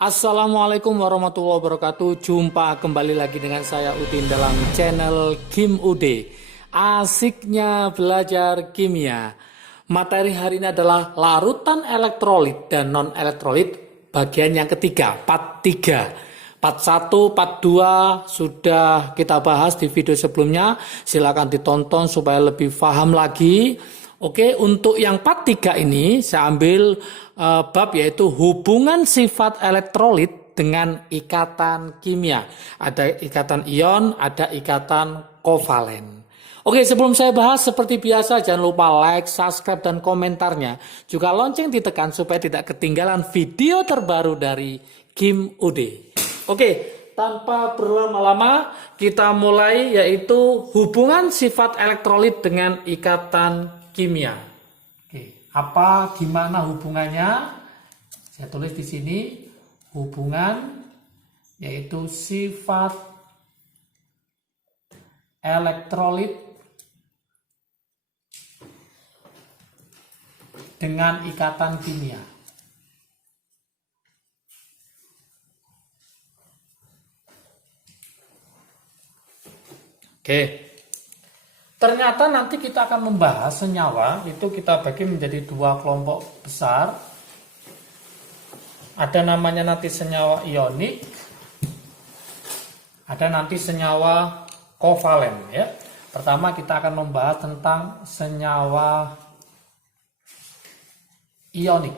Assalamualaikum warahmatullahi wabarakatuh. Jumpa kembali lagi dengan saya Udin dalam channel Kim Ude. Asiknya belajar kimia. Materi hari ini adalah larutan elektrolit dan non-elektrolit bagian yang ketiga, part 3. Part 1, part 2 sudah kita bahas di video sebelumnya. Silakan ditonton supaya lebih paham lagi. Oke, untuk yang part 3 ini saya ambil bab yaitu hubungan sifat elektrolit dengan ikatan kimia. Ada ikatan ion, ada ikatan kovalen. Oke, sebelum saya bahas seperti biasa jangan lupa like, subscribe, dan komentarnya. Juga lonceng ditekan supaya tidak ketinggalan video terbaru dari Kim Ude. Oke, tanpa berlama-lama kita mulai yaitu hubungan sifat elektrolit dengan ikatan kimia. Oke, gimana hubungannya? Saya tulis di sini hubungan yaitu sifat elektrolit dengan ikatan kimia. Oke. Ternyata nanti kita akan membahas senyawa, itu kita bagi menjadi dua kelompok besar. Ada namanya nanti senyawa ionik, ada nanti senyawa kovalen ya. Pertama kita akan membahas tentang senyawa ionik.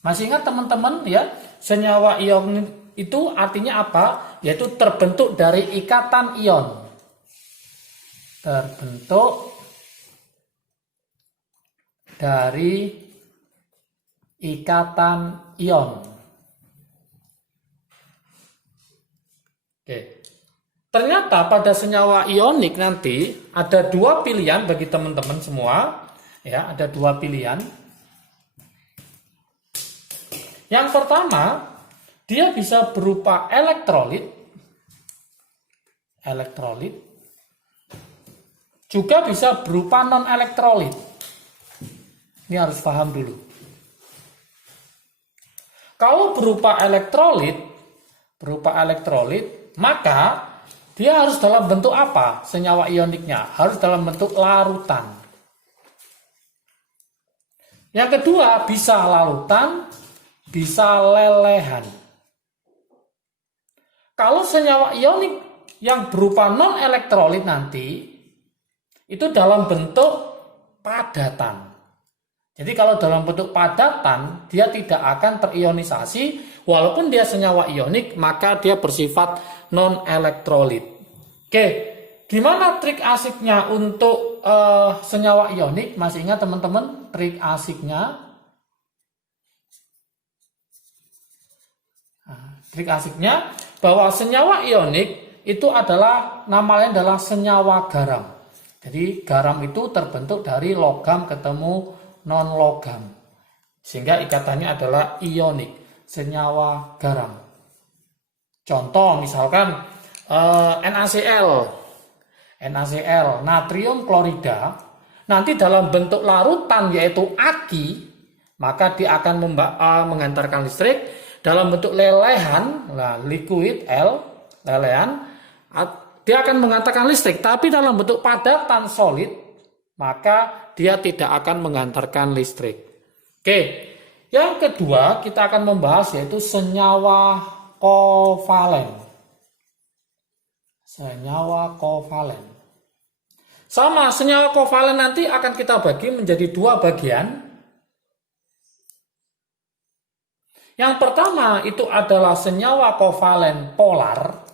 Masih ingat teman-teman ya, senyawa ionik itu artinya apa? Yaitu terbentuk dari ikatan ion. Terbentuk dari ikatan ion. Oke. Ternyata pada senyawa ionik nanti ada dua pilihan bagi teman-teman semua. Ya, ada dua pilihan. Yang pertama, dia bisa berupa elektrolit. Juga bisa berupa non-elektrolit. Ini harus paham dulu. Kalau berupa elektrolit, maka dia harus dalam bentuk apa? Senyawa ioniknya harus dalam bentuk larutan. Yang kedua, bisa larutan, bisa lelehan. Kalau senyawa ionik yang berupa non-elektrolit nanti itu dalam bentuk padatan. Jadi kalau dalam bentuk padatan, dia tidak akan terionisasi, walaupun dia senyawa ionik, maka dia bersifat non-elektrolit. Oke, gimana trik asiknya untuk senyawa ionik? Masih ingat teman-teman trik asiknya? Trik asiknya bahwa senyawa ionik itu adalah namanya adalah senyawa garam. Jadi garam itu terbentuk dari logam ketemu non-logam. Sehingga ikatannya adalah ionik, senyawa garam. Contoh misalkan NaCl, natrium klorida, nanti dalam bentuk larutan yaitu Ag, maka dia akan mengantarkan listrik. Dalam bentuk lelehan, liquid L, lelehan, dia akan mengantarkan listrik, tapi dalam bentuk padatan solid, maka dia tidak akan mengantarkan listrik. Oke, yang kedua kita akan membahas yaitu senyawa kovalen. Sama, senyawa kovalen nanti akan kita bagi menjadi dua bagian. Yang pertama itu adalah senyawa kovalen polar.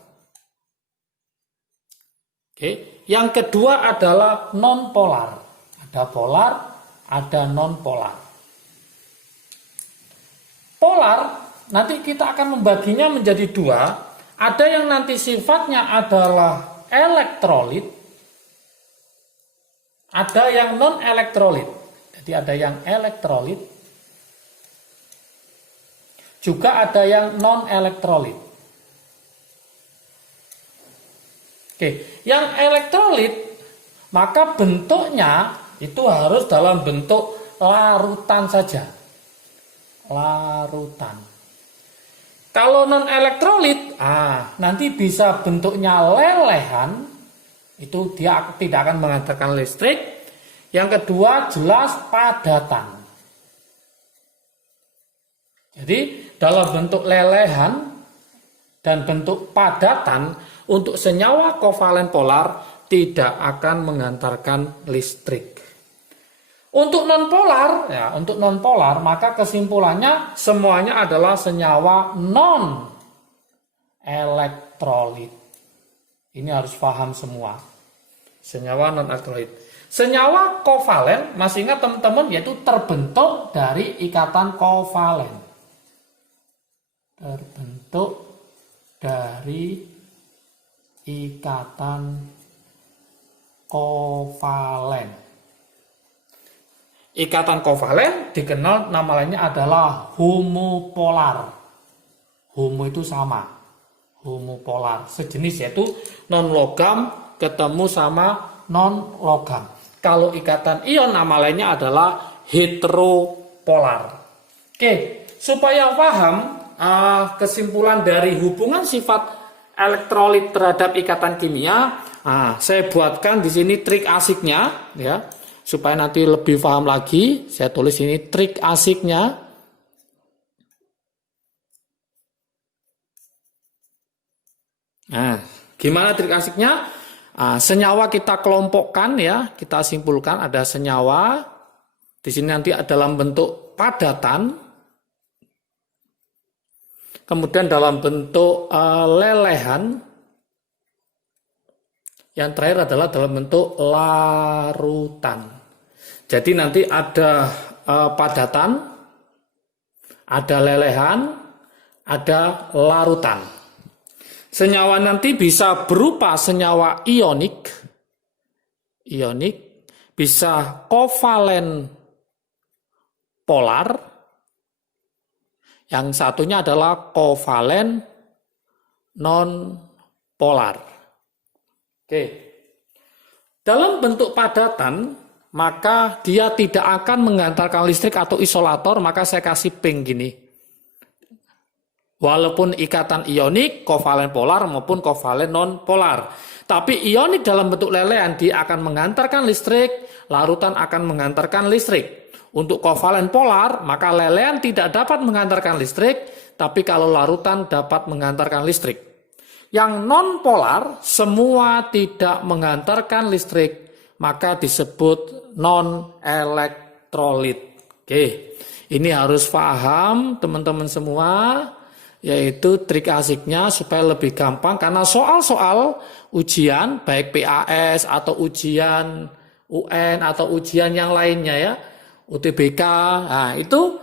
Oke, yang kedua adalah non-polar. Ada polar, ada non-polar. Polar, nanti kita akan membaginya menjadi dua. Ada yang nanti sifatnya adalah elektrolit, ada yang non-elektrolit. Jadi ada yang elektrolit, juga ada yang non-elektrolit. Oke, yang elektrolit maka bentuknya itu harus dalam bentuk larutan saja. Larutan. Kalau non elektrolit, nanti bisa bentuknya lelehan, itu dia tidak akan menghantarkan listrik. Yang kedua jelas padatan. Jadi dalam bentuk lelehan dan bentuk padatan untuk senyawa kovalen polar tidak akan menghantarkan listrik. Untuk nonpolar, untuk nonpolar maka kesimpulannya semuanya adalah senyawa non elektrolit. Ini harus paham semua. Senyawa non elektrolit. Senyawa kovalen, masih ingat teman-teman, yaitu terbentuk dari ikatan kovalen. Terbentuk dari ikatan kovalen. Ikatan kovalen dikenal nama lainnya adalah homopolar. Homo itu sama, homopolar, sejenis, yaitu non logam ketemu sama non logam. Kalau ikatan ion nama lainnya adalah heteropolar. Oke, supaya paham kesimpulan dari hubungan sifat elektrolit terhadap ikatan kimia, saya buatkan di sini trik asiknya, ya. Supaya nanti lebih paham lagi, saya tulis ini trik asiknya. Nah, gimana trik asiknya? Senyawa kita kelompokkan, ya, kita simpulkan ada senyawa. Di sini nanti dalam bentuk padatan. Kemudian dalam bentuk lelehan. Yang terakhir adalah dalam bentuk larutan. Jadi nanti ada padatan, ada lelehan, ada larutan. Senyawa nanti bisa berupa senyawa ionik, bisa kovalen polar, yang satunya adalah kovalen non polar. Oke. Dalam bentuk padatan, maka dia tidak akan menghantarkan listrik atau isolator, maka saya kasih pink gini. Walaupun ikatan ionik, kovalen polar maupun kovalen non polar. Tapi ionik dalam bentuk lelehan dia akan menghantarkan listrik, larutan akan menghantarkan listrik. Untuk kovalen polar, maka lelehan tidak dapat menghantarkan listrik, tapi kalau larutan dapat menghantarkan listrik. Yang non polar semua tidak menghantarkan listrik, maka disebut non elektrolit. Oke, ini harus paham teman-teman semua, yaitu trik asiknya supaya lebih gampang, karena soal-soal ujian baik PAS atau ujian UN atau ujian yang lainnya, ya, UTBK, itu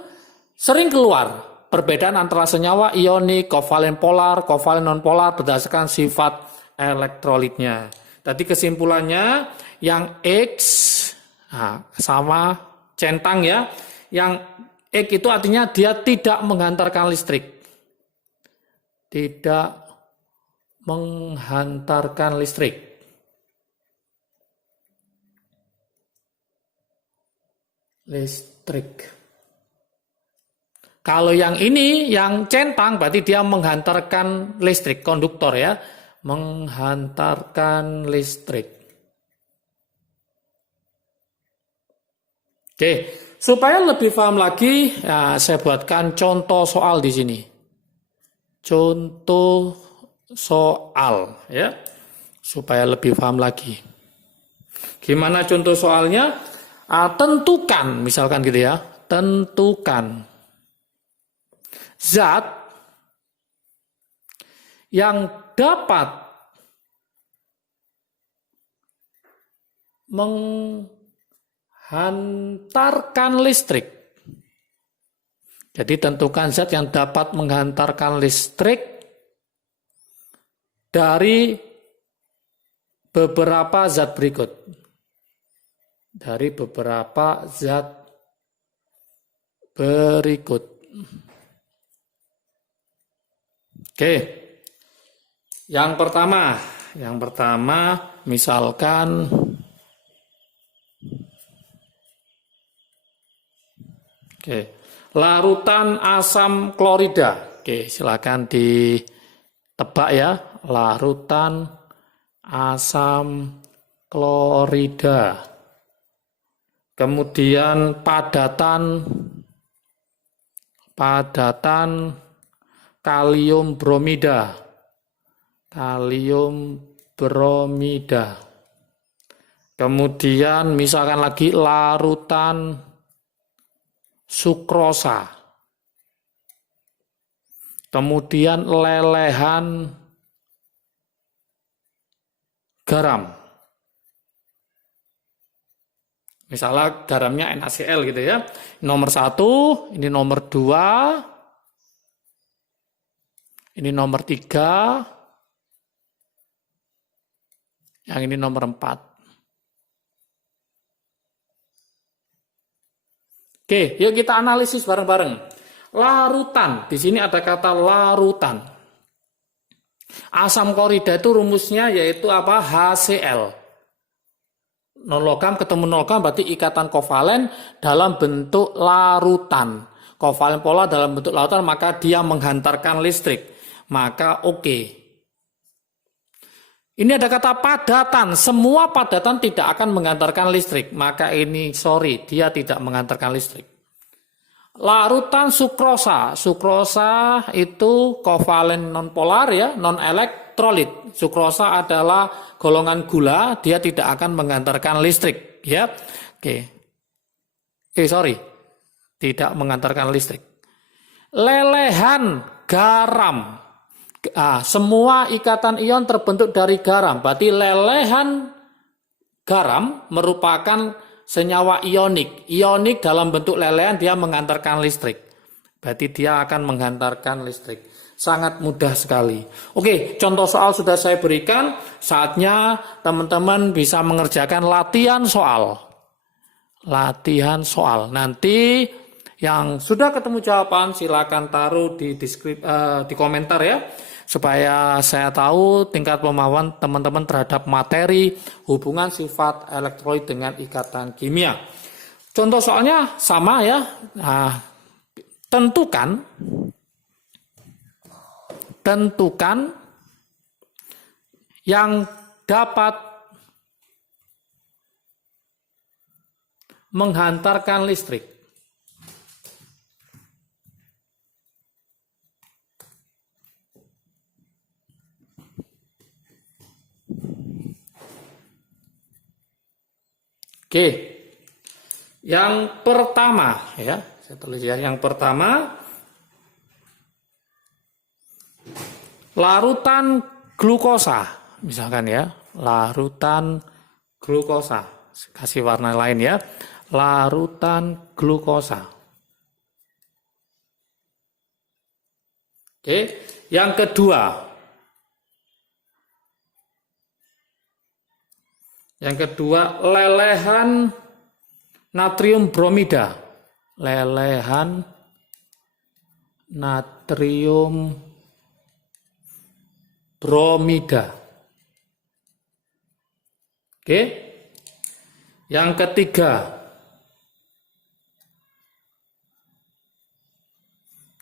sering keluar perbedaan antara senyawa ionik, kovalen polar, kovalen non polar berdasarkan sifat elektrolitnya. Tadi kesimpulannya yang X sama centang, ya. Yang X itu artinya dia tidak menghantarkan listrik. Tidak menghantarkan listrik. Kalau yang ini, yang centang, berarti dia menghantarkan listrik, konduktor, ya. Menghantarkan listrik. Oke, supaya lebih paham lagi, saya buatkan contoh soal di sini. Contoh soal, ya. Supaya lebih paham lagi. Gimana contoh soalnya? Tentukan, misalkan gitu, ya. Tentukan zat yang dapat menghantarkan listrik. Jadi tentukan zat yang dapat menghantarkan listrik dari beberapa zat berikut. Dari beberapa zat berikut. Oke, yang pertama misalkan larutan asam klorida. Oke, silakan ditebak ya. Larutan asam klorida. Kemudian padatan kalium bromida. Kalium bromida. Kemudian misalkan lagi larutan sukrosa. Kemudian lelehan garam. Misalnya garamnya NaCl gitu ya. Nomor 1, ini nomor 2, ini nomor 3, yang ini nomor 4. Oke, yuk kita analisis bareng-bareng. Larutan, di sini ada kata larutan. Asam klorida itu rumusnya yaitu apa? HCl. Non logam ketemu non logam berarti ikatan kovalen dalam bentuk larutan. Kovalen polar dalam bentuk larutan, maka dia menghantarkan listrik. Maka oke. Ini ada kata padatan. Semua padatan tidak akan menghantarkan listrik. Maka ini sorry, dia tidak menghantarkan listrik. Larutan sukrosa. Sukrosa itu kovalen nonpolar ya, non elektrolit. Sukrosa adalah golongan gula, dia tidak akan menghantarkan listrik ya. Oke. Sorry. Tidak menghantarkan listrik. Lelehan garam. Semua ikatan ion terbentuk dari garam. Berarti lelehan garam merupakan senyawa ionik. Ionik dalam bentuk lelehan dia menghantarkan listrik. Berarti dia akan menghantarkan listrik. Sangat mudah sekali. Oke, contoh soal sudah saya berikan. Saatnya teman-teman bisa mengerjakan latihan soal. Latihan soal. Nanti yang sudah ketemu jawaban silakan taruh di komentar ya. Supaya saya tahu tingkat pemahaman teman-teman terhadap materi hubungan sifat elektrolit dengan ikatan kimia. Contoh soalnya sama ya. Nah, tentukan yang dapat menghantarkan listrik. Oke, yang pertama ya, saya tulis ya, yang pertama larutan glukosa, misalkan ya, larutan glukosa, kasih warna lain ya, larutan glukosa. Oke, yang kedua. Yang kedua, lelehan natrium bromida. Lelehan natrium bromida. Oke. Yang ketiga.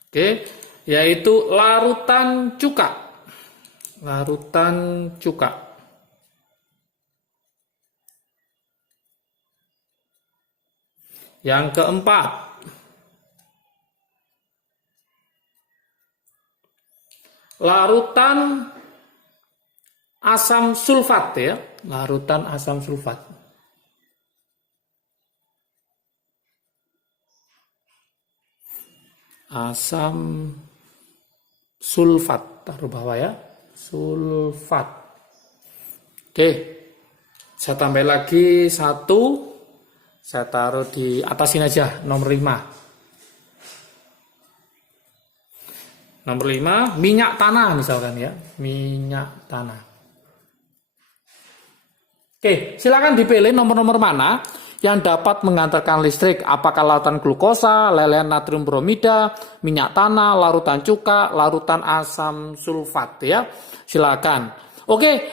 Oke, yaitu larutan cuka. Larutan cuka. Yang keempat, larutan asam sulfat ya, larutan asam sulfat. Asam sulfat, taruh bawah ya, sulfat. Oke, saya tambah lagi satu. Saya taruh di atasin aja, nomor 5. Nomor 5, minyak tanah misalkan ya. Minyak tanah. Oke, silakan dipilih nomor-nomor mana yang dapat mengantarkan listrik. Apakah larutan glukosa, lelehan natrium bromida, minyak tanah, larutan cuka, larutan asam sulfat ya. Silakan. Oke,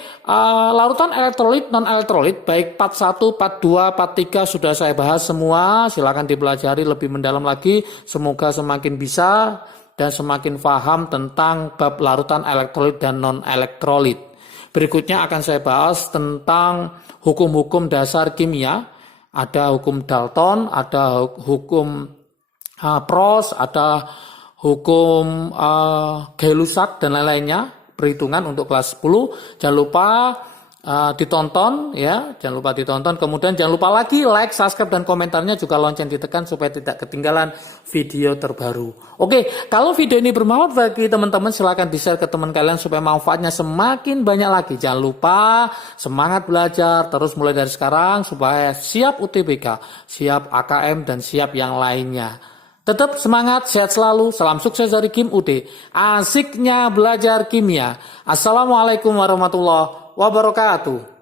larutan elektrolit, non-elektrolit, baik part 1, part 2, part 3 sudah saya bahas semua. Silakan dipelajari lebih mendalam lagi. Semoga semakin bisa dan semakin paham tentang bab larutan elektrolit dan non-elektrolit. Berikutnya akan saya bahas tentang hukum-hukum dasar kimia. Ada hukum Dalton, ada hukum Prost, ada hukum Gay-Lussac dan lain-lainnya. Perhitungan untuk kelas 10. Jangan lupa ditonton ya, jangan lupa ditonton. Kemudian jangan lupa lagi like, subscribe dan komentarnya juga lonceng ditekan supaya tidak ketinggalan video terbaru. Oke, kalau video ini bermanfaat bagi teman-teman silahkan di-share ke teman kalian supaya manfaatnya semakin banyak lagi. Jangan lupa semangat belajar terus mulai dari sekarang supaya siap UTBK, siap AKM dan siap yang lainnya. Tetap semangat, sehat selalu, salam sukses dari Kim UD. Asiknya belajar kimia. Assalamualaikum warahmatullahi wabarakatuh.